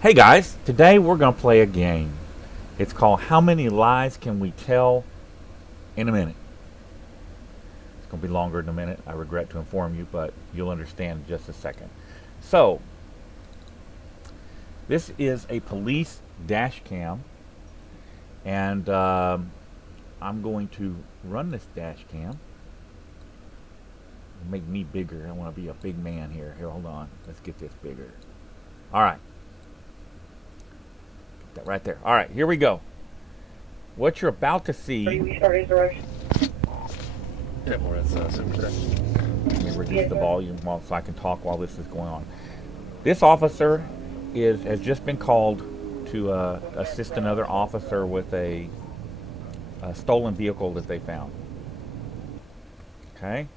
Hey guys, today we're going to play a game. It's called How Many Lies Can We Tell in a Minute? It's going to be longer than a minute, I regret to inform you, but you'll understand in just a second. So, this is a police dash cam, and I'm going to run this dash cam. Make me bigger. I want to be a big man here. Here, hold on. Let's get this bigger. All right. That right there. All right, here we go. What you're about to see. Let me reduce the volume so I can talk while this is going on. This officer has just been called to assist another officer with a stolen vehicle that they found. Okay.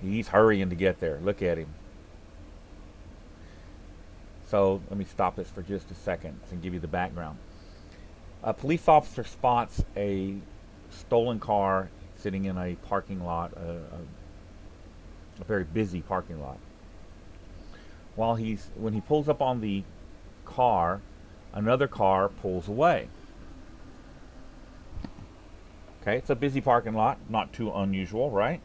He's hurrying to get there. Look at him. So let me stop this for just a second and give you the background. A police officer spots a stolen car sitting in a parking lot, a very busy parking lot. When he pulls up on the car, another car pulls away. Okay, it's a busy parking lot, not too unusual, right?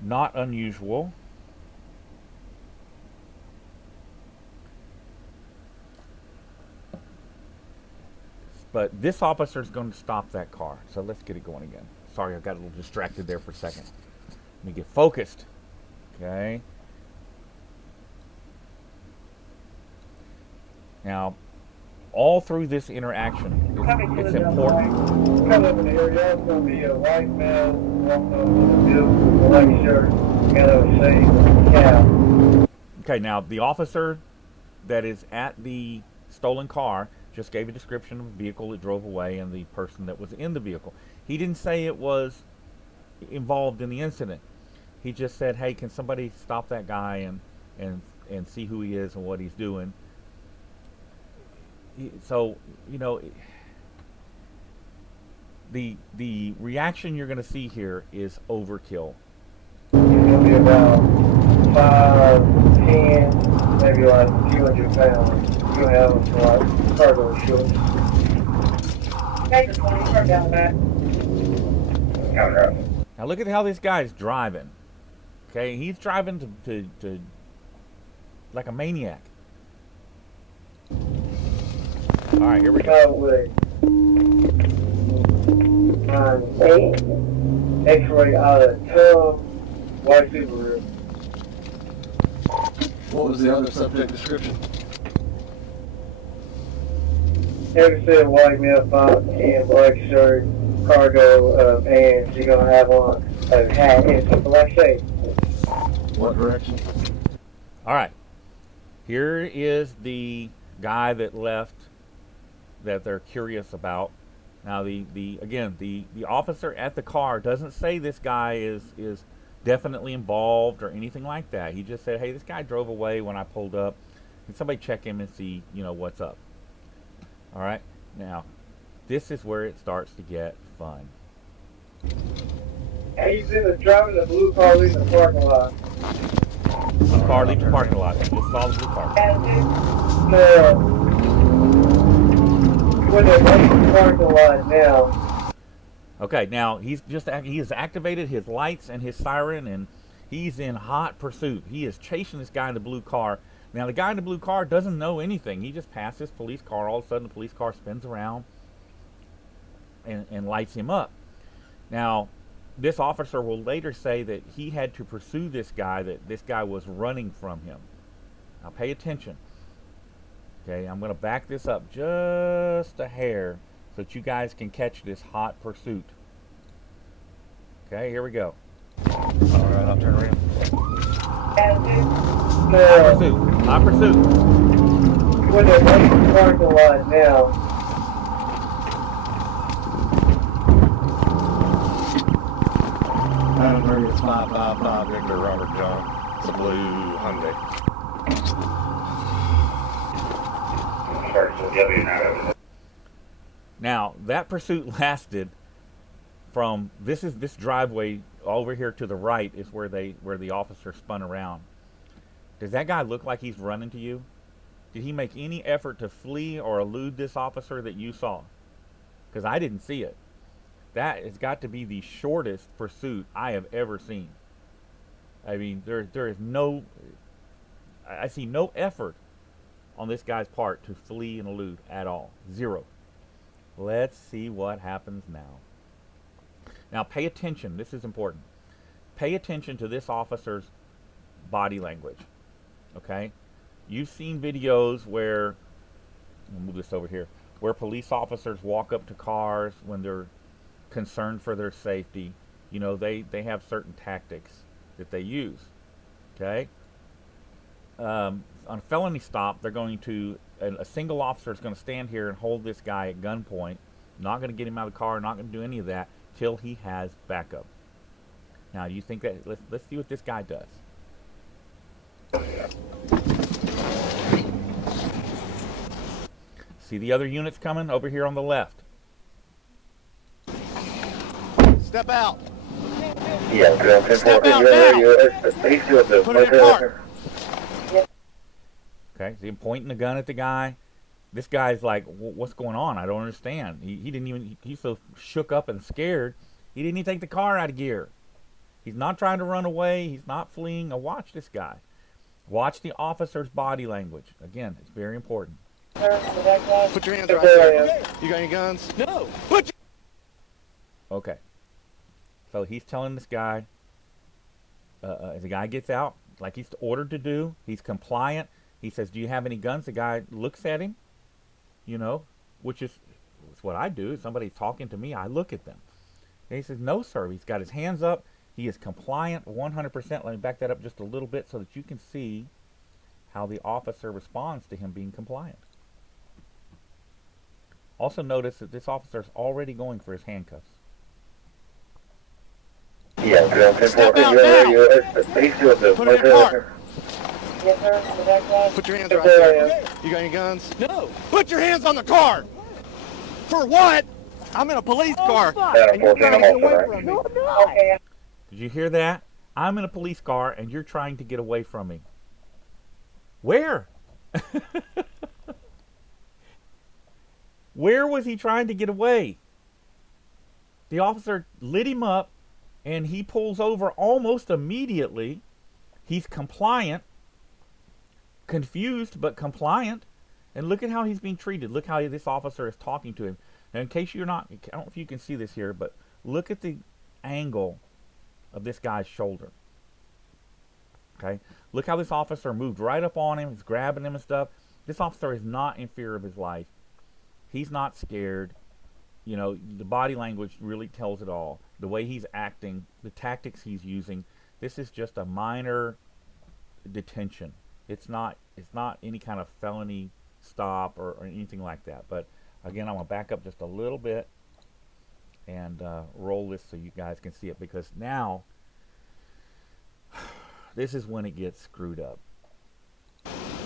Not unusual. But this officer is going to stop that car. So let's get it going again. Sorry, I got a little distracted there for a second. Let me get focused. Okay. Now, all through this interaction, it's important. Coming up in the area, it's going to be a white male walking over with a beautiful black shirt, got a shade cap. Okay, now the officer that is at the stolen car just gave a description of the vehicle that drove away and the person that was in the vehicle. He didn't say it was involved in the incident. He just said, "Hey, can somebody stop that guy and see who he is and what he's doing?" So, you know, the reaction you're going to see here is overkill. It's going to be about 5, 10, maybe like a few hundred pounds. You'll have them for like cargo shorts. Now look at how this guy's driving. Okay, he's driving to like a maniac. All right, here we go. X-ray out of tub, white Subaru. What was the other subject description? Heavy set white male, 5'10", black shirt, cargo pants. You're gonna have on a hat and some black shades. What direction? All right, here is the guy that left that they're curious about. Now the officer at the car doesn't say this guy is definitely involved or anything like that. He just said, "Hey, this guy drove away when I pulled up. Can somebody check him and see, what's up?" All right. Now, this is where it starts to get fun. He's in the driving the blue car leaving the parking lot. Blue car leaves the parking lot. Just saw the blue car. When they're leaving the parking lot now. Okay, now he has activated his lights and his siren, and he's in hot pursuit. He is chasing this guy in the blue car. Now the guy in the blue car doesn't know anything. He just passed this police car. All of a sudden, the police car spins around and lights him up. Now, this officer will later say that he had to pursue this guy, that this guy was running from him. Now pay attention. Okay, I'm going to back this up just a hair so that you guys can catch this hot pursuit. Okay, here we go. All right, I'll turn around. Hot pursuit. When they're leaving the parking lot now. Adam Burgess 555 Victor Robert John. It's a blue Hyundai. Now, that pursuit lasted from this driveway over here to the right is where the officer spun around. Does that guy look like he's running to you? Did he make any effort to flee or elude this officer that you saw? Because I didn't see it. That has got to be the shortest pursuit I have ever seen. I mean, there is no, I see no effort on this guy's part to flee and elude at all. Zero. Let's see what happens now. Now pay attention. This is important. Pay attention to this officer's body language. Okay? You've seen videos where, I'll move this over here, where police officers walk up to cars when they're concerned for their safety. You know, they have certain tactics that they use. Okay? On a felony stop, they're going to, a single officer is going to stand here and hold this guy at gunpoint. Not going to get him out of the car, not going to do any of that till he has backup. Now, you think that, let's see what this guy does. See the other units coming over here on the left. Step out. Yeah, Step out now. Put it in your car. Okay, see him pointing the gun at the guy. This guy's like, what's going on? I don't understand. He didn't even, he's so shook up and scared, he didn't even take the car out of gear. He's not trying to run away. He's not fleeing. Now watch this guy. Watch the officer's body language. Again, it's very important. Put your hands right there. You got any guns? No. Okay. So he's telling this guy, as the guy gets out, like he's ordered to do, he's compliant. He says, do you have any guns? The guy looks at him, you know, which is what I do. If somebody's talking to me, I look at them. And he says, no, sir. He's got his hands up. He is compliant 100%. Let me back that up just a little bit so that you can see how the officer responds to him being compliant. Also notice that this officer is already going for his handcuffs. Yeah, Step out now. Put it in your car. Yes, sir. Put your hands right there. You got any guns? No. Put your hands on the car. For what? I'm in a police car. And you're trying to get away from me. Okay. Did you hear that? I'm in a police car and you're trying to get away from me. Where? Where was he trying to get away? The officer lit him up and he pulls over almost immediately. He's compliant. Confused but compliant. And look at how he's being treated. Look how this officer is talking to him. Now, in case you're not, I don't know if you can see this here, but look at the angle of this guy's shoulder. Okay? Look how this officer moved right up on him. He's grabbing him and stuff. This officer is not in fear of his life. He's not scared. You know, the body language really tells it all. The way he's acting, the tactics he's using. This is just a minor detention. It's not any kind of felony stop or anything like that. But again, I'm going to back up just a little bit and roll this so you guys can see it, because now this is when it gets screwed up.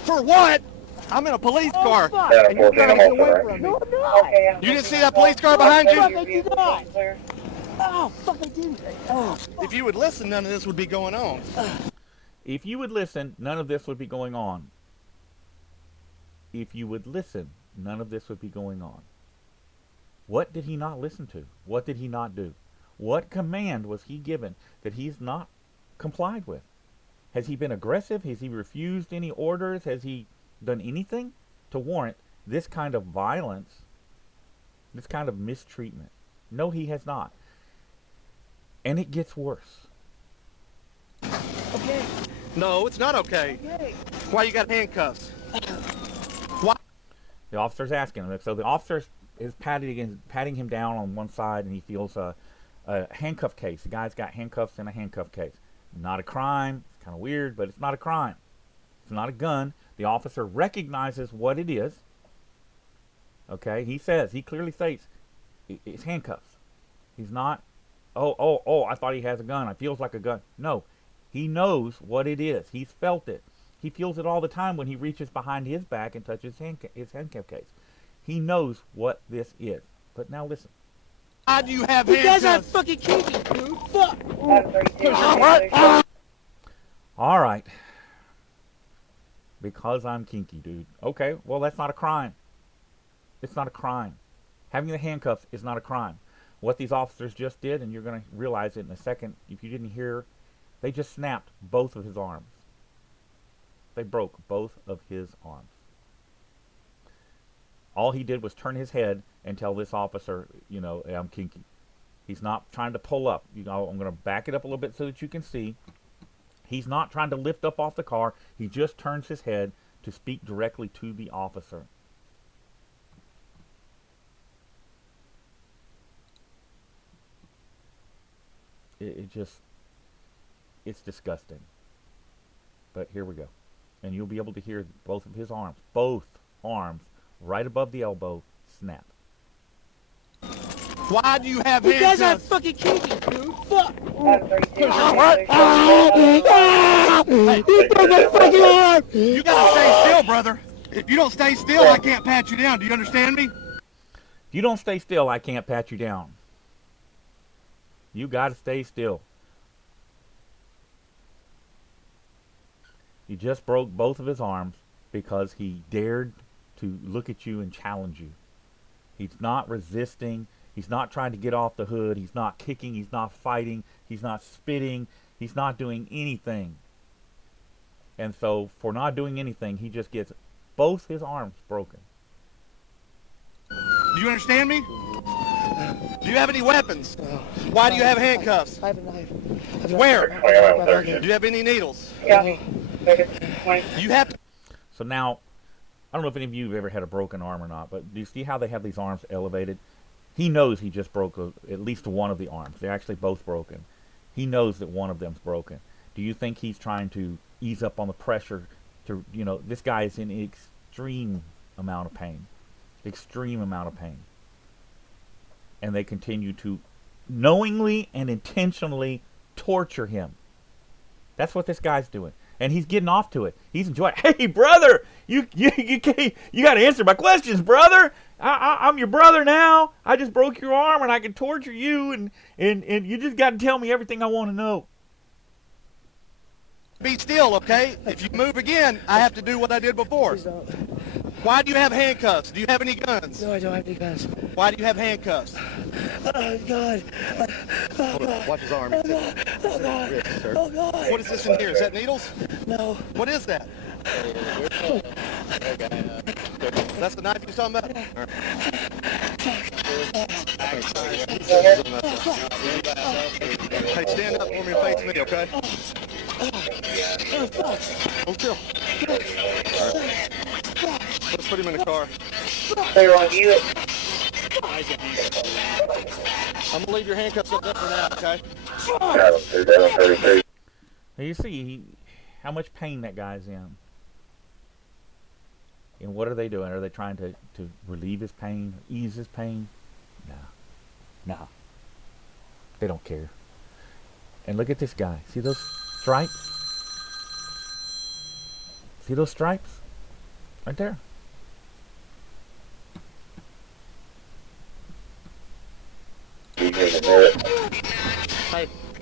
For what? I'm in a police car. And you're trying to get away from me. Okay. You didn't see that police car behind you? Oh, fuck, I didn't. Oh. If you would listen, none of this would be going on. If you would listen, none of this would be going on. If you would listen, none of this would be going on. What did he not listen to? What did he not do? What command was he given that he's not complied with? Has he been aggressive? Has he refused any orders? Has he done anything to warrant this kind of violence, this kind of mistreatment? No, he has not. And it gets worse. Okay. No, it's not okay. Okay. Why you got handcuffs? Why? The officer's asking him. So the officer is patting him down on one side, and he feels a handcuff case. The guy's got handcuffs in a handcuff case. Not a crime. It's kind of weird, but it's not a crime. It's not a gun. The officer recognizes what it is. Okay, he clearly states it's handcuffs. He's not, oh, I thought he has a gun. It feels like a gun. No, he knows what it is. He's felt it. He feels it all the time when he reaches behind his back and touches his handcuff case. He knows what this is. But now listen. Why do you have handcuffs? Because I'm fucking kinky, dude. Fuck. 532. All right. Because I'm kinky, dude. Okay, well, that's not a crime. It's not a crime. Having the handcuffs is not a crime. What these officers just did, and you're going to realize it in a second if you didn't hear, they just snapped both of his arms. They broke both of his arms. All he did was turn his head and tell this officer, you know, hey, I'm kinky. He's not trying to pull up. You know, I'm going to back it up a little bit so that you can see. He's not trying to lift up off the car. He just turns his head to speak directly to the officer. It's disgusting. But here we go. And you'll be able to hear both of his arms, right above the elbow, snap. Why do you have Because I'm handcuffs? fucking kinky, dude. Fuck. 532. You gotta stay still, brother. If you don't stay still, I can't pat you down. Do you understand me? If you don't stay still, I can't pat you down. You got to stay still. You just broke both of his arms because he dared to look at you and challenge you. He's not resisting. He's not trying to get off the hood. He's not kicking. He's not fighting. He's not spitting. He's not doing anything. And so for not doing anything, he just gets both his arms broken. Do you understand me? Do you have any weapons? Why do you have handcuffs? I have a knife. Where? Do Do you have any needles? Yeah. You have to. So now, I don't know if any of you have ever had a broken arm or not, but do you see how they have these arms elevated? He knows he just broke at least one of the arms. They're actually both broken. He knows that one of them's broken. Do you think he's trying to ease up on the pressure to, you know, this guy is in extreme amount of pain. Extreme amount of pain. And they continue to knowingly and intentionally torture him. That's what this guy's doing. And he's getting off to it. He's enjoying it. Hey, brother, you got to answer my questions, brother. I'm your brother now. I just broke your arm and I can torture you and you just got to tell me everything I want to know. Be still, okay? If you move again, I have to do what I did before. Please don't. Why do you have handcuffs? Do you have any guns? No, I don't have any guns. Why do you have handcuffs? Oh, God. Hold on. Watch his arm. Oh, God. Oh, God. Oh, God. What is this in here? Is that needles? No. What is that? That's the knife you're talking about? Hey, stand up for me and face me, okay? Hold still. Let's put him in the car. They're on you. I'm gonna leave your handcuffs up there for now, okay? Now you see how much pain that guy's in. And what are they doing? Are they trying to relieve his pain, ease his pain? No. They don't care. And look at this guy. See those stripes? See those stripes? Right there. Hey,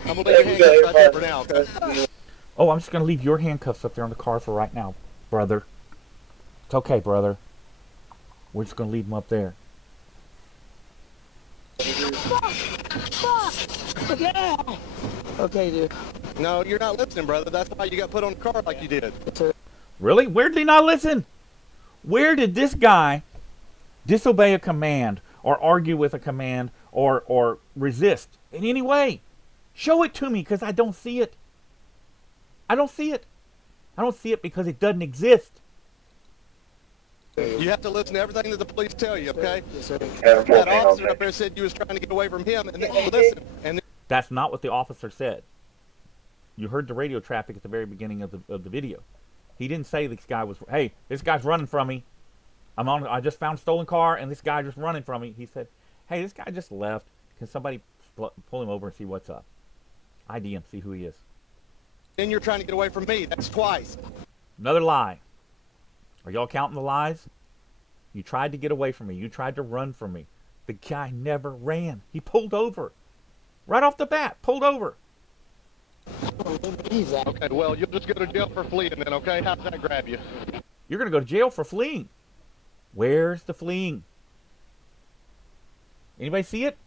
I'm gonna leave your handcuffs right there for now, okay? Oh, I'm just going to leave your handcuffs up there on the car for right now, brother. It's okay, brother. We're just going to leave them up there. Okay, dude. No, you're not listening, brother. That's why you got put on the car like you did. Really? Where did he not listen? Where did this guy disobey a command or argue with a command or resist in any way? Show it to me, because I don't see it. I don't see it. I don't see it because it doesn't exist. You have to listen to everything that the police tell you, okay? Yes, sir. That officer up there said you was trying to get away from him, and then you listen. And That's not what the officer said. You heard the radio traffic at the very beginning of the video. He didn't say this guy was, hey, this guy's running from me. I just found a stolen car and this guy just running from me. He said, hey, this guy just left. Can somebody pull him over and see what's up? ID him, see who he is. then you're trying to get away from me. That's twice. Another lie. Are y'all counting the lies? You tried to get away from me. You tried to run from me. The guy never ran. He pulled over. Right off the bat, pulled over. Okay, well, you'll just go to jail for fleeing then, okay? How does that grab you? You're going to go to jail for fleeing. Where's the fleeing? Anybody see it?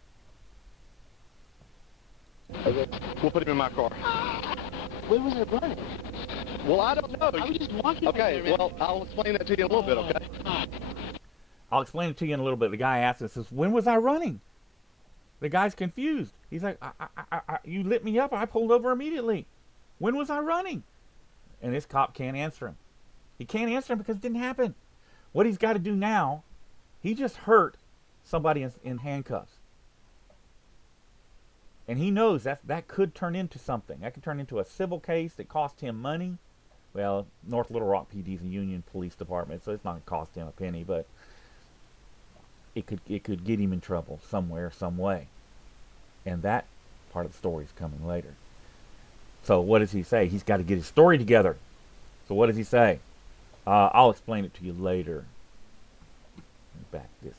We'll put him in my car. Where was it running? Well, I don't know. I was just walking. Okay, there, man. well, I'll explain that to you in a little bit, okay? I'll explain it to you in a little bit. The guy asks and says, when was I running? The guy's confused. He's like, you lit me up. I pulled over immediately. When was I running? And this cop can't answer him. He can't answer him because it didn't happen. What he's got to do now, he just hurt somebody in handcuffs. And he knows that could turn into something. That could turn into a civil case that cost him money. Well, North Little Rock PD's a union police department, so it's not going to cost him a penny, but it could get him in trouble somewhere, some way. And that part of the story is coming later. So what does he say? He's got to get his story together. So what does he say? I'll explain it to you later. Let me back this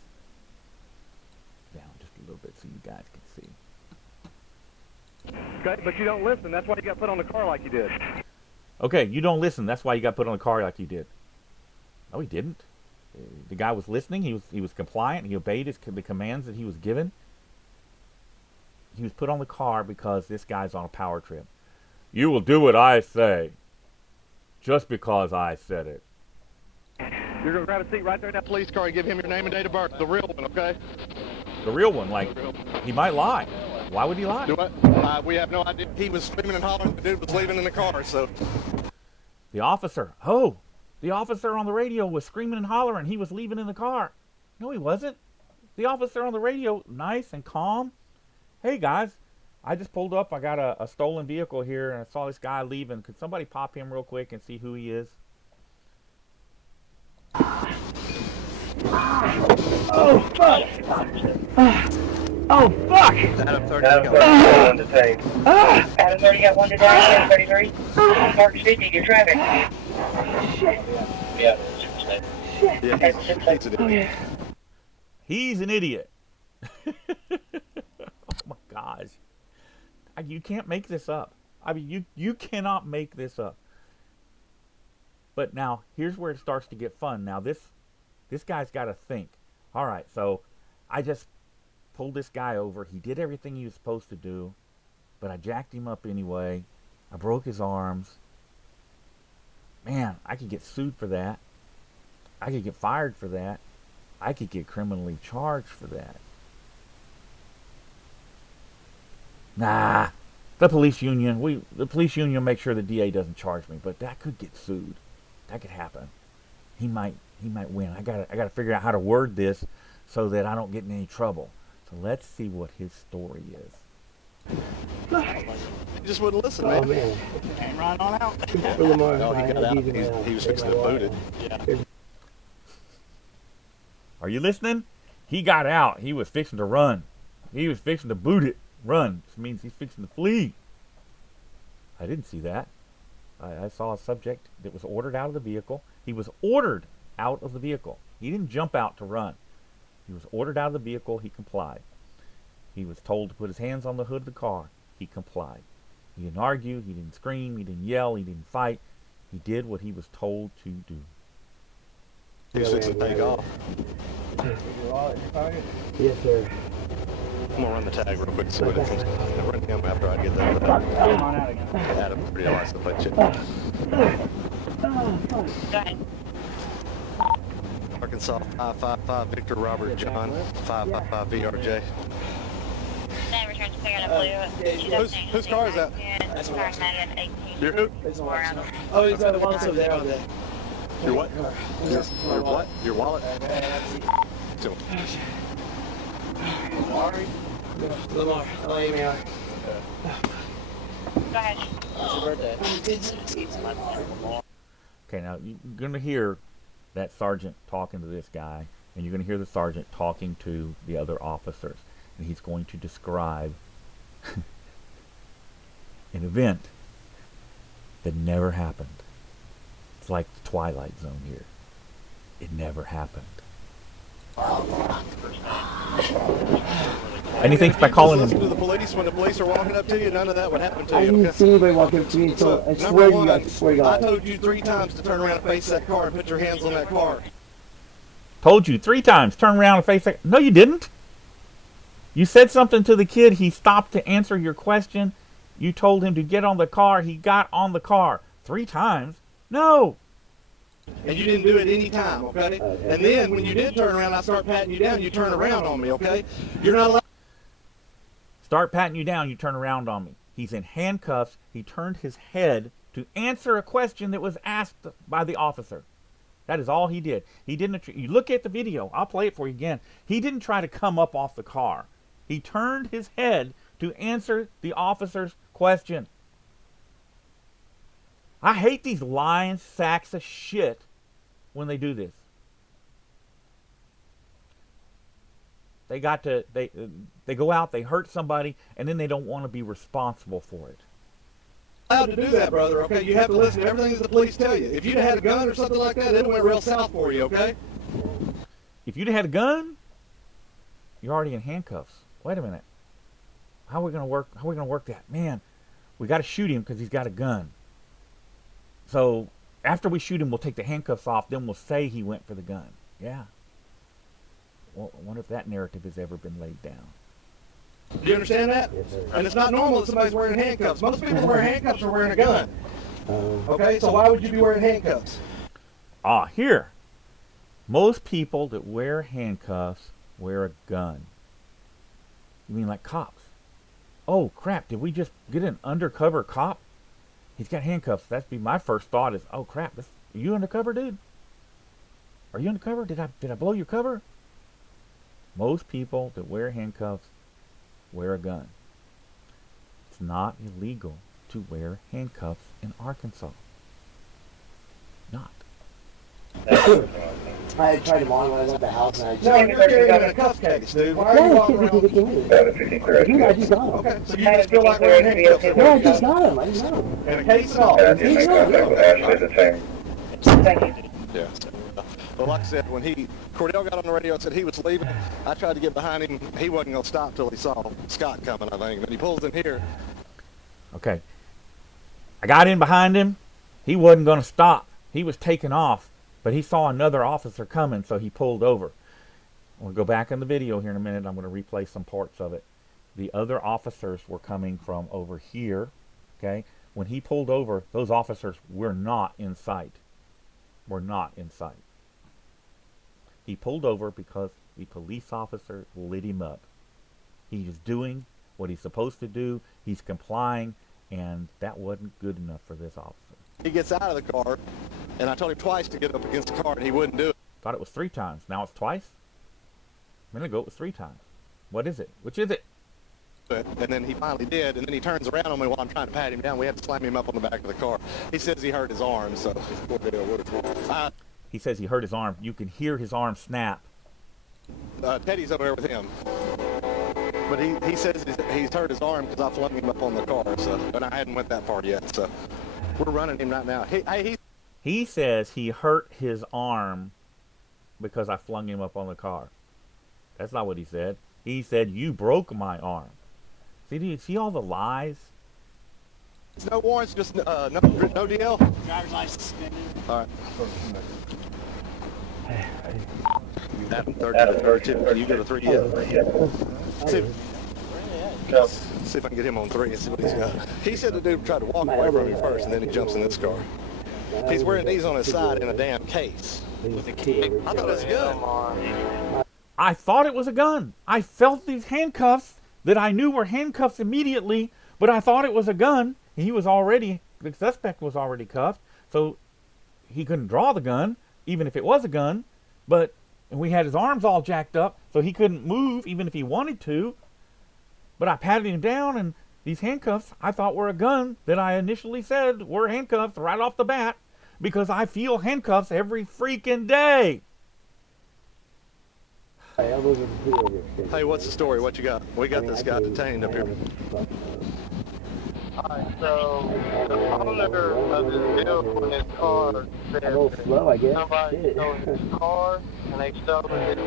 down just a little bit so you guys can see. Okay, but you don't listen. That's why you got put on the car like you did. Okay, you don't listen. That's why you got put on the car like you did. No, he didn't. The guy was listening. He was compliant. He obeyed the commands that he was given. He was put on the car because this guy's on a power trip. You will do what I say, just because I said it. You're going to grab a seat right there in that police car and give him your name and date of birth, the real one, okay? The real one, like, he might lie. Why would he lie? Do what? We have no idea. He was screaming and hollering. The dude was leaving in the car, so. The officer on the radio was screaming and hollering. He was leaving in the car. No, he wasn't. The officer on the radio, nice and calm. Hey, guys, I just pulled up. I got a stolen vehicle here, and I saw this guy leaving. Could somebody pop him real quick and see who he is? Oh, fuck! Oh, fuck! Adam 30, Adam 30 got one detained. Adam 30 got one today, Adam 33. Mark 50, your traffic. Yeah. He's an idiot. Oh my gosh. You can't make this up. I mean, you cannot make this up. But now, here's where it starts to get fun. Now, this guy's got to think. All right, so I just pulled this guy over. He did everything he was supposed to do, but I jacked him up anyway. I broke his arms. Man, I could get sued for that. I could get fired for that. I could get criminally charged for that. Nah, the police union will make sure the DA doesn't charge me, but that could get sued. That could happen. He might win. I gotta figure out how to word this so that I don't get in any trouble. So let's see what his story is. He just wouldn't listen, man. Oh, man. And run on out. No, he got out. He was fixing to boot it. Yeah. Are you listening? He got out. He was fixing to run. He was fixing to boot it. Run. This means he's fixing to flee. I didn't see that. I saw a subject that was ordered out of the vehicle. He was ordered out of the vehicle. He didn't jump out to run. He was ordered out of the vehicle. He complied. He was told to put his hands on the hood of the car. He complied. He didn't argue. He didn't scream. He didn't yell. He didn't fight. He did what he was told to do. He was fixing to take off. Yes, sir. I'm going to run the tag real quick so we can run him after I get that. Come on out again. Adam 30 license plate check. Go ahead. Arkansas 555 Victor Robert John 555 VRJ. Then return to figure out blue. Whose car is that? That's car 18. Your who? Oh, he's got the one over there. Your what? Your what? Your wallet? So, Lamar, I'll aim you out. Go ahead. It's your birthday. Okay, now you're going to hear that sergeant talking to this guy, and you're going to hear the sergeant talking to the other officers, and he's going to describe an event that never happened. It's like the Twilight Zone here. It never happened. And he thinks by calling listen him. to the police when the police are walking up to you, none of that would happen to I you. didn't Okay? see anybody walk up to me, so I Number swear to one, you, I swear to I God. told you 3 times to turn around and face that car and put your hands on that car. Told you 3 times. Turn around and face it. No, you didn't. You said something to the kid. He stopped to answer your question. You told him to get on the car. He got on the car 3 times. No. And you didn't do it any time, okay? And then when you did turn around, I start patting you down, you turn around on me, okay? You're not allowed. Start patting you down. You turn around on me. He's in handcuffs. He turned his head to answer a question that was asked by the officer. That is all he did. He didn't. You look at the video. I'll play it for you again. He didn't try to come up off the car. He turned his head to answer the officer's question. I hate these lying sacks of shit when they do this. They go out, they hurt somebody, and then they don't want to be responsible for it. Allowed to do that, brother, okay? You have to listen to everything that the police tell you. If you'd have had a gun or something like that, it went real south for you, okay? If you'd had a gun, you're already in handcuffs. Wait a minute. How are we gonna work that? Man, we got to shoot him because he's got a gun. So after we shoot him, we'll take the handcuffs off. Then we'll say he went for the gun. Yeah. Well, I wonder if that narrative has ever been laid down. Do you understand that? Yes, sir. And it's not normal that somebody's wearing handcuffs. Most people who wear handcuffs are wearing a gun. Okay, so why would you be wearing handcuffs? Here. Most people that wear handcuffs wear a gun. You mean like cops? Oh, crap. Did we just get an undercover cop? He's got handcuffs. That'd be my first thought is, oh, crap. Are you undercover, dude? Are you undercover? Did I blow your cover? Most people that wear handcuffs wear a gun. It's not illegal to wear handcuffs in Arkansas. Not. I tried to monitor when I left the house, and I just... No, you're carrying it in a cuff case, dude. Why are you Yeah, walking because around? they came in. I just got him. Okay, so you just feel like wearing handcuffs. Yeah, I just got him. I didn't know. In a case and all. Thank you. Yeah. Well, like I said, when Cordell got on the radio and said he was leaving, I tried to get behind him. He wasn't going to stop till he saw Scott coming, I think. Then he pulls in here. Okay. I got in behind him. He wasn't going to stop. He was taking off. But he saw another officer coming, so he pulled over. We'll go back in the video here in a minute. I'm going to replay some parts of it. The other officers were coming from over here. Okay. When he pulled over, those officers were not in sight. Were not in sight. He pulled over because the police officer lit him up. He's doing what he's supposed to do. He's complying, and that wasn't good enough for this officer. He gets out of the car, and I told him twice to get up against the car, and he wouldn't do it. Thought it was 3 times. Now it's twice? A minute ago it was 3 times. What is it? Which is it? And then he finally did, and then he turns around on me while I'm trying to pat him down. We had to slam him up on the back of the car. He says he hurt his arm, so He says he hurt his arm. You can hear his arm snap. Teddy's over there with him. But he says he's hurt his arm because I flung him up on the car, so, and I hadn't went that far yet, so we're running him right now. He says he hurt his arm because I flung him up on the car. That's not what he said. He said, you broke my arm. See, do you see all the lies? It's no warrants, just no DL. Driver's license suspended. All right. Adam 32. You go to 3 See if I can get him on 3 and see what he's got. He said the dude tried to walk away from me first, and then he jumps in this car. He's wearing these on his side in a damn case. With a key. I thought it was good. I thought it was a gun. I felt these handcuffs that I knew were handcuffs immediately, but I thought it was a gun. The suspect was already cuffed, so he couldn't draw the gun, even if it was a gun, but we had his arms all jacked up, so he couldn't move even if he wanted to. But I patted him down, and these handcuffs I thought were a gun that I initially said were handcuffs right off the bat, because I feel handcuffs every freaking day. Hey, what's the story? What you got? We got this guy detained up here. Alright, so the owner of this vehicle in his car said A little slow, I guess. somebody Shit. stole his car and they stole his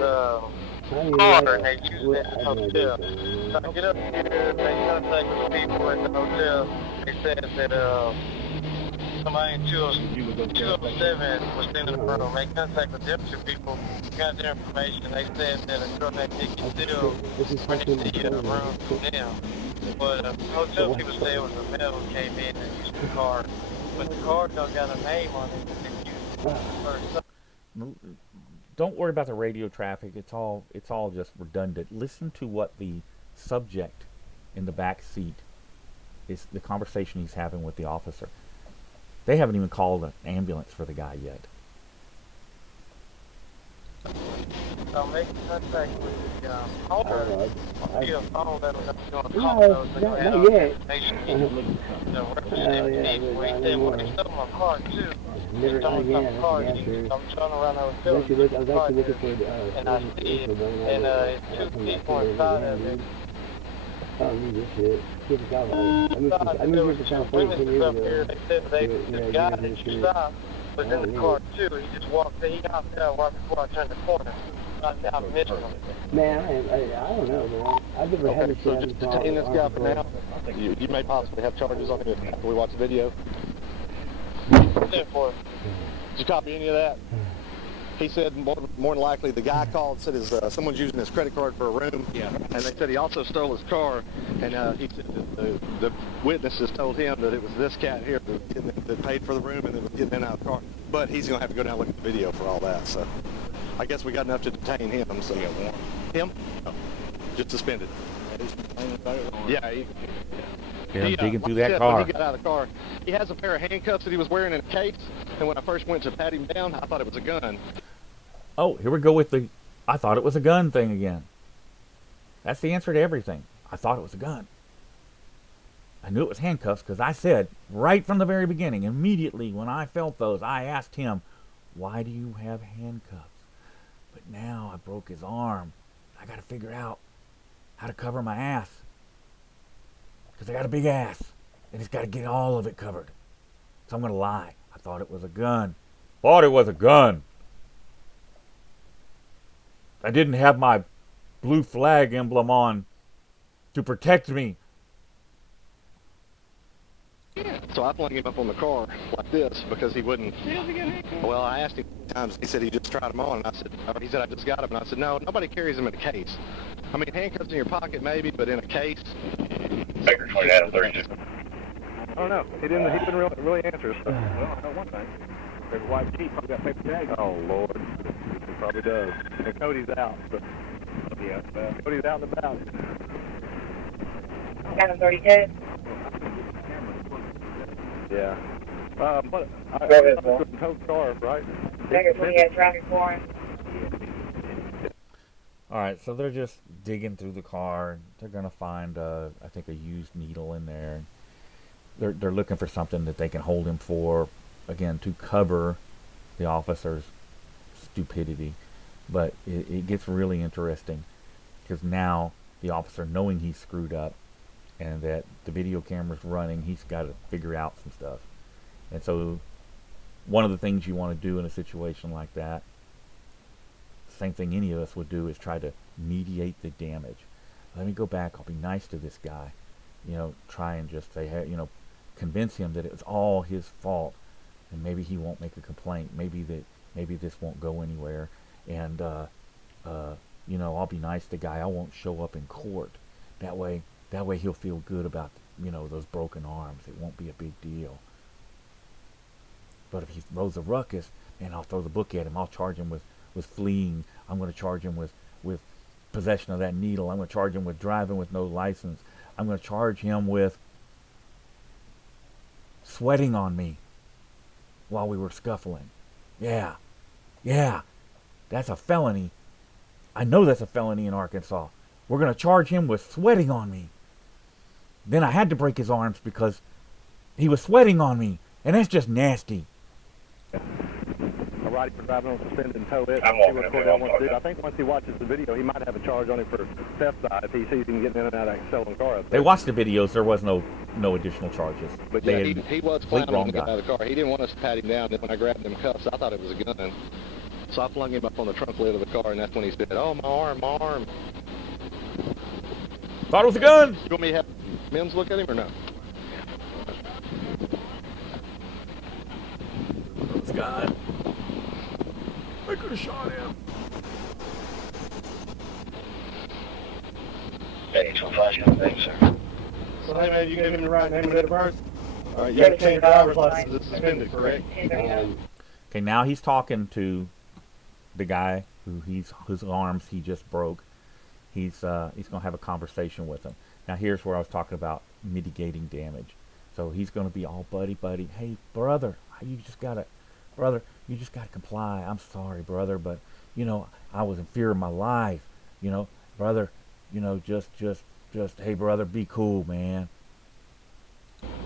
car and they used it in the hotel. So I get up here, they contact with the people at the hotel. They said that somebody in 207 was in the room. They contact with them two people, got their information. They said that a girl named Nikki still rented the room from them. But hotel people say it was a metal came in and used the car. But the car don't got a name on it. They used it for Don't worry about the radio traffic. It's all just redundant. Listen to what the subject in the back seat is, the conversation he's having with the officer. They haven't even called an ambulance for the guy yet. So make contact with the owner. I'll get a phone, let them know you're going to call No, those. not yet. The representative, he said, well, they stole my car too. Never again. I'm trying to run the hotel. I was actually looking for and I see it, and it's two people inside of it. I don't need this shit. I moved here to California 10 years ago. They said the guy that you stopped was in the car too. He just walked in, he hopped out right before I turned the corner. I missed him. Man, I don't know, man. I've never had a So chance just to detain this guy for now. You may possibly have charges on him after we watch the video. Did you copy any of that? He said more than likely the guy called, said someone's using his credit card for a room. Yeah. And they said he also stole his car. And he said that the witnesses told him that it was this cat here that paid for the room and that was getting in and out of the car. But he's going to have to go down and look at the video for all that. So I guess we got enough to detain him. So you got warrant? Him? No. Just suspended. Yeah. Him digging through that When car. he got out of the car, he has a pair of handcuffs that he was wearing in a case. And when I first went to pat him down, I thought it was a gun. Oh, here we go with the I thought it was a gun thing again. That's the answer to everything. I thought it was a gun. I knew it was handcuffs because I said right from the very beginning, immediately when I felt those, I asked him, why do you have handcuffs? But now I broke his arm. I got to figure out how to cover my ass. Because I got a big ass. And it's got to get all of it covered. So I'm going to lie. I thought it was a gun. Thought it was a gun. I didn't have my blue flag emblem on to protect me. So I flung him up on the car like this because he wouldn't. Well, I asked him times. He said he just tried them on. And I said, he said I just got them. And I said, no, nobody carries them in a case. I mean, handcuffs in your pocket maybe, but in a case. Baker 29 32. I don't know. He didn't really answer. So. Well, I know one thing. There's a white Jeep probably got paper tags. Oh Lord, he probably does. And Cody's out. But yeah, Cody's out and about. 732. Yeah. But I Go ahead, Paul. no car, right? Baker 28 traffic for him. All right, so they're just digging through the car. They're gonna find, I think, a used needle in there. They're looking for something that they can hold him for, again, to cover the officer's stupidity. But it gets really interesting because now the officer, knowing he's screwed up and that the video camera's running, he's got to figure out some stuff. And so one of the things you want to do in a situation like that, same thing any of us would do, is try to mediate the damage. Let me go back. I'll be nice to this guy. Try and just say, hey, convince him that it was all his fault, and maybe he won't make a complaint. Maybe this won't go anywhere, and I'll be nice to the guy. I won't show up in court. That way he'll feel good about those broken arms. It won't be a big deal. But if he throws a ruckus, man, I'll throw the book at him. I'll charge him with fleeing. I'm going to charge him with possession of that needle. I'm going to charge him with driving with no license. I'm going to charge him with sweating on me while we were scuffling. Yeah, that's a felony. I know that's a felony in Arkansas. We're going to charge him with sweating on me. Then I had to break his arms because he was sweating on me, and that's just nasty. Alrighty, for driving on suspended and tow it. I'm walking up there. I think once he watches the video, he might have a charge on him for theft side if he sees him getting in and out of that stolen car. They watched the videos. There was no additional charges. But they yeah, he was complete planning on wrong getting guy. out of the car. He didn't want us to pat him down. Then when I grabbed him cuffs, I thought it was a gun. So I flung him up on the trunk lid of the car, and that's when he said, "Oh, my arm, my arm." Thought it was a gun. You want me to have Mims look at him or no? It's a gun. I could have shot him. Hey, 257, thank you, sir. So, hey, man, you gave him the right name and date of birth? All right, you got to change your driver's license. It's suspended, correct? Okay, now he's talking to the guy whose arms he just broke. He's gonna have a conversation with him. Now here's where I was talking about mitigating damage. So he's gonna be all buddy. Hey, brother, you just gotta comply. I'm sorry, brother, but you know I was in fear of my life. You know, brother, you know just hey, brother, be cool, man.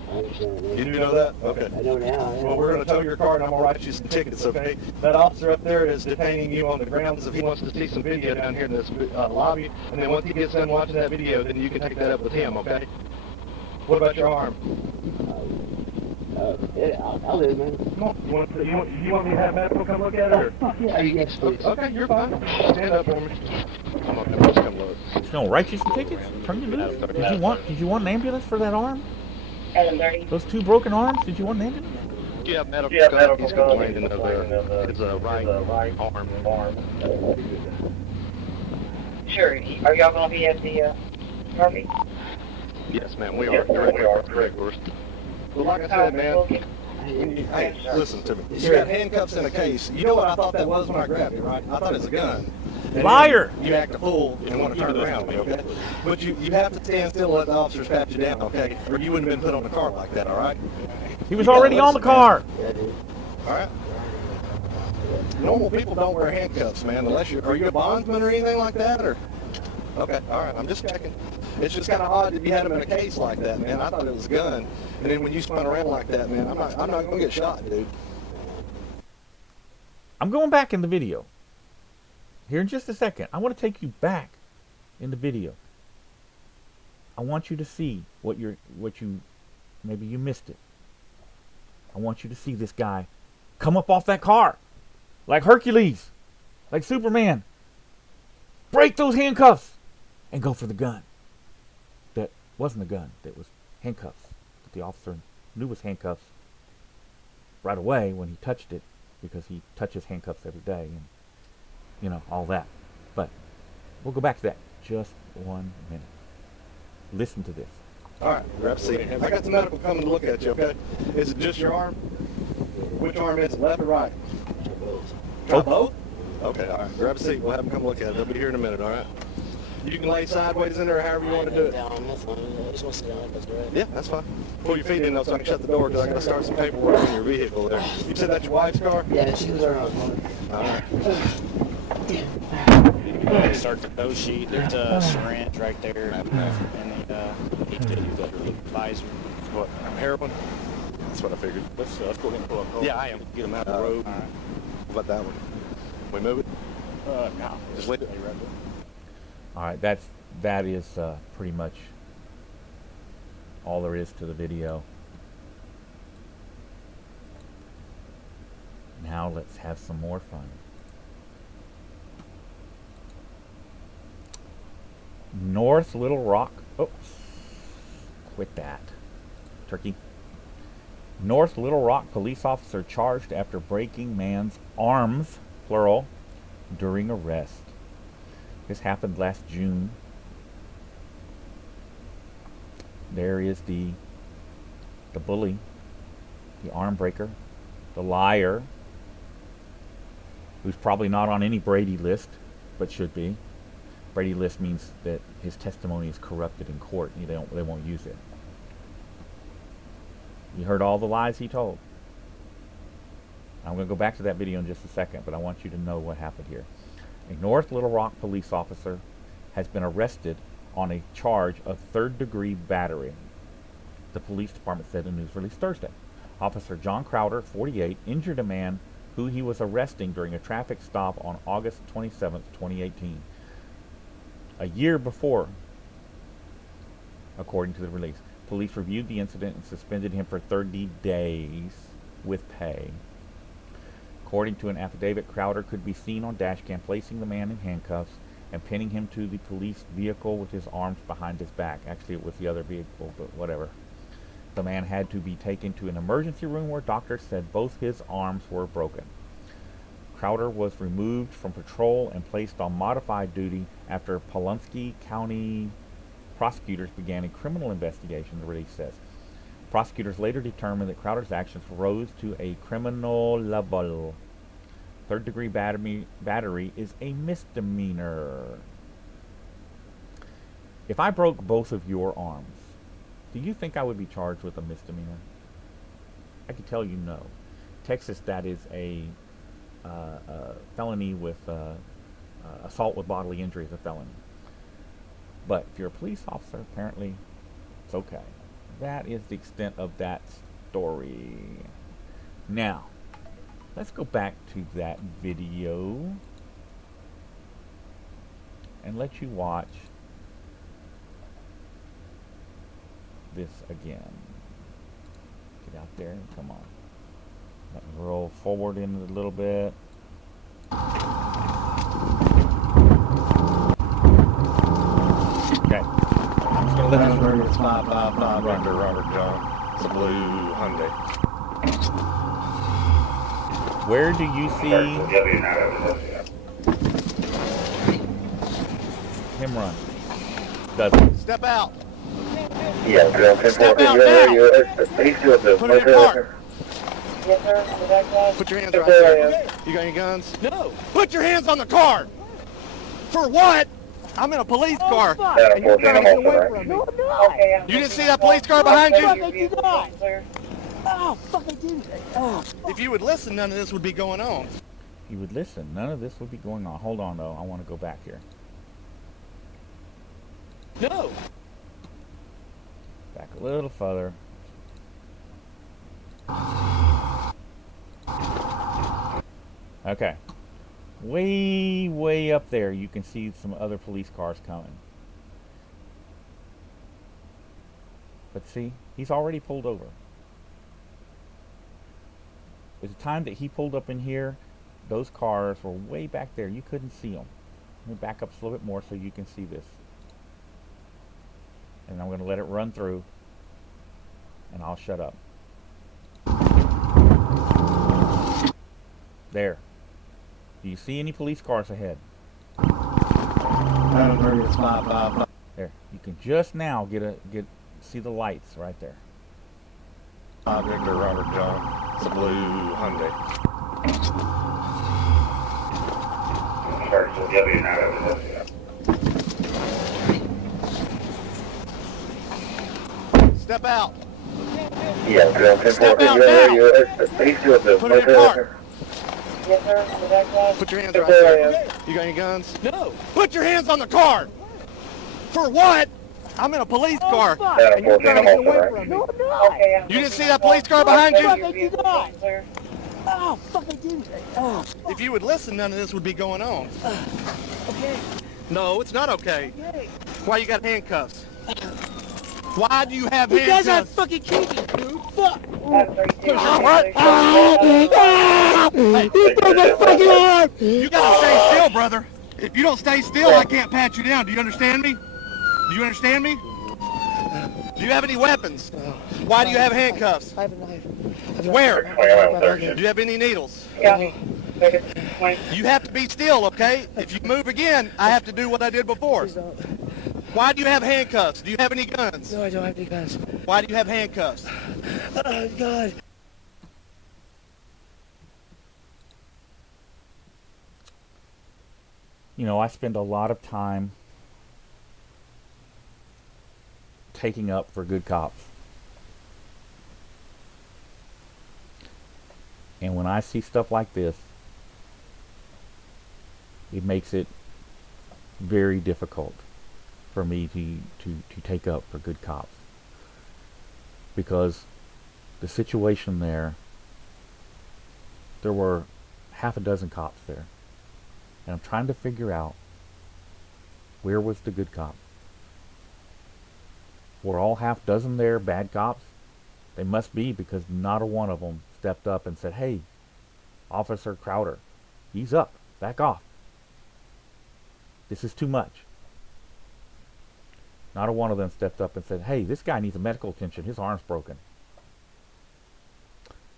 I understand, man. You do know that? Okay. I know now. Yeah. Well, we're going to tow your car, and I'm going to write you some tickets, okay? That officer up there is detaining you on the grounds if he wants to see some video down here in this lobby. And then once he gets done watching that video, then you can take that up with him, okay? What about your arm? Yeah, I'll live, man. Come on. You want me to have medical come look at it? Or? Yeah, yes, please. Okay, you're fine. Stand up for me. Come on, let's come look. He's gonna write you some tickets. Turn you loose. Did you want an ambulance for that arm? 7:30. Those two broken arms? Did you want an ambulance? Yeah, medical Yeah, come. medical He's come. complaining of his right arm. Sure. Are y'all gonna be at the Harvey? Yes, ma'am, we Yes, are. sir, we are. Correct. Well, like I said, man, hey, listen to me. You got handcuffs in a case. You know what I thought that was when I grabbed it, right? I thought it was a gun. And Liar! You act a fool and want to turn around me, okay? But you have to stand still and let the officers pat you down, okay? Or you wouldn't have been put on the car like that, all right? He was already on the car. Yeah, dude. All right? Normal people don't wear handcuffs, man, unless are you a bondsman or anything like that, or? Okay, all right, I'm just checking. It's just kind of odd that you had him in a case like that, man. I thought it was a gun. And then when you spun around like that, man, I'm not going to get shot, dude. I'm going back in the video. Here in just a second. I want to take you back in the video. I want you to see what you maybe you missed it. I want you to see this guy come up off that car like Hercules, like Superman. Break those handcuffs and go for the gun. That wasn't a gun. That was handcuffs. That the officer knew was handcuffs right away when he touched it, because he touches handcuffs every day and you know all that. But we'll go back to that just 1 minute. Listen to this. All right, grab a seat. I got the medical coming to look at you, okay? Is it just your arm? Which arm is it, left or right? Try both? Okay, all right. Grab a seat. We'll have them come look at it. They'll be here in a minute, all right? You can lay sideways in there however you want to do it. Down, that's fine. I just want to sit down. That's great. Yeah, that's fine. Pull your feet in though so I can shut the door because I got to start some paperwork in your vehicle there. You said that's your wife's car? Yeah, she was around. All right. Start the tow sheet. There's a syringe right there, and then visor. What, heroin? That's what I figured. Let's go ahead and pull up. Yeah, I am. Get them out of the road. All right. What about that one? We move it? No. Just leave it. All right, that is pretty much all there is to the video. Now let's have some more fun. North Little Rock. Oh, quit that, turkey. North Little Rock police officer charged after breaking man's arms, plural, during arrest. This happened last June. There is the bully, the arm breaker, the liar, who's probably not on any Brady list, but should be. Brady list means that his testimony is corrupted in court and they won't use it. You heard all the lies he told. I'm going to go back to that video in just a second, but I want you to know what happened here. A North Little Rock police officer has been arrested on a charge of third-degree battery, the police department said in a news release Thursday. Officer John Crowder, 48, injured a man who he was arresting during a traffic stop on August 27, 2018. A year before, according to the release. Police reviewed the incident and suspended him for 30 days with pay. According to an affidavit, Crowder could be seen on dash cam placing the man in handcuffs and pinning him to the police vehicle with his arms behind his back. Actually, it was the other vehicle, but whatever. The man had to be taken to an emergency room where doctors said both his arms were broken. Crowder was removed from patrol and placed on modified duty after Pulaski County prosecutors began a criminal investigation, the release says. Prosecutors later determined that Crowder's actions rose to a criminal level. Third-degree battery is a misdemeanor. If I broke both of your arms, do you think I would be charged with a misdemeanor? I can tell you no. Texas, that is a felony with assault with bodily injury is a felony. But if you're a police officer, apparently it's okay. That is the extent of that story. Now, let's go back to that video and let you watch this again. Get out there and come on. Let me roll forward in a little bit. Okay. I'm just going to let this run. It's 555 under Robert John. It's a blue Hyundai. Where do you see him run? Doesn't. Step out. Yeah, Step out now. Put it in park. Yes, sir. The back side. Put your hands right there. You got any guns? No. Put your hands on the car. For what? I'm in a police car. And you're trying to get away from me. Okay, You didn't see that police car behind you? Oh, fucking dude. Oh. If you would listen, none of this would be going on. He would listen. None of this would be going on. Hold on, though. I want to go back here. No. Back a little further. Okay. Way up there, you can see some other police cars coming. But see, he's already pulled over. At the time that he pulled up in here, those cars were way back there. You couldn't see them. Let me back up a little bit more so you can see this. And I'm going to let it run through, and I'll shut up. There. Do you see any police cars ahead? There. You can just now see the lights right there. Victor Robert John. It's a blue Hyundai. Step out. Yeah, Step out now. Put it in park. Yes, sir. The back side. Put your hands right there. You got any guns? No. Put your hands on the car. For what? I'm in a police car. And you're trying to get away from me. Okay, You didn't see that police car behind you? Sir. Oh, fucking dude. Oh. If you would listen, none of this would be going on. Okay. No, it's not okay. Okay. Why you got handcuffs? Why do you have Because I handcuffs? fucking kicked you, dude. Fuck. 532. You gotta stay still, brother. If you don't stay still, I can't pat you down. Do you understand me? Do you understand me? Do you have any weapons? Why do you have handcuffs? I have a knife. Where? Do you have any needles? Yeah. You have to be still, okay? If you move again, I have to do what I did before. Please don't. Why do you have handcuffs? Do you have any guns? No, I don't have any guns. Why do you have handcuffs? Oh, God. You know, I spend a lot of time taking up for good cops. And when I see stuff like this, it makes it very difficult for me to take up for good cops. Because the situation there were half a dozen cops there. And I'm trying to figure out, where was the good cop? Were all half dozen there bad cops? They must be, because not a one of them stepped up and said, hey, Officer Crowder, ease up, back off. This is too much. Not a one of them stepped up and said, hey, this guy needs a medical attention. His arm's broken.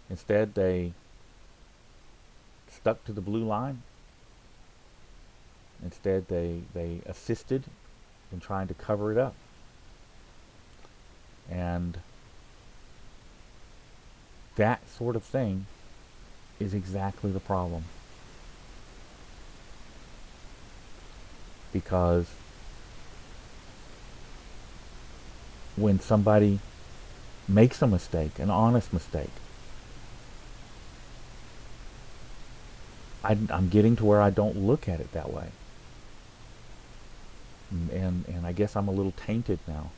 Instead, they stuck to the blue line. Instead, they assisted in trying to cover it up. And that sort of thing is exactly the problem. Because when somebody makes a mistake, an honest mistake, I'm getting to where I don't look at it that way. And I guess I'm a little tainted now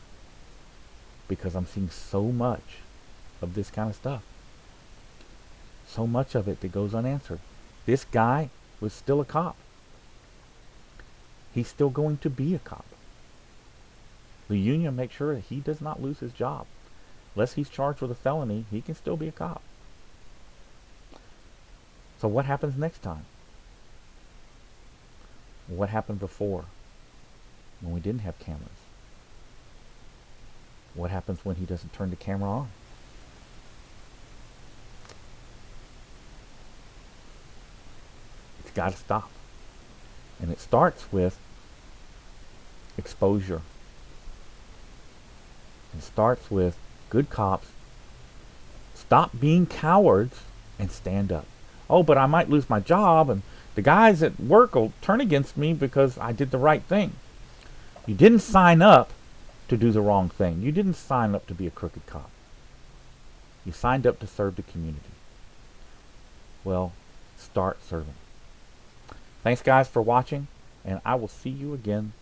because I'm seeing so much of this kind of stuff. So much of it that goes unanswered. This guy was still a cop. He's still going to be a cop. The union makes sure that he does not lose his job. Unless he's charged with a felony, he can still be a cop. So what happens next time? What happened before when we didn't have cameras? What happens when he doesn't turn the camera on? It's got to stop. And it starts with exposure. It starts with good cops stop being cowards and stand up. Oh, but I might lose my job and the guys at work will turn against me because I did the right thing. You didn't sign up to do the wrong thing. You didn't sign up to be a crooked cop. You signed up to serve the community. Well, start serving. Thanks guys for watching, and I will see you again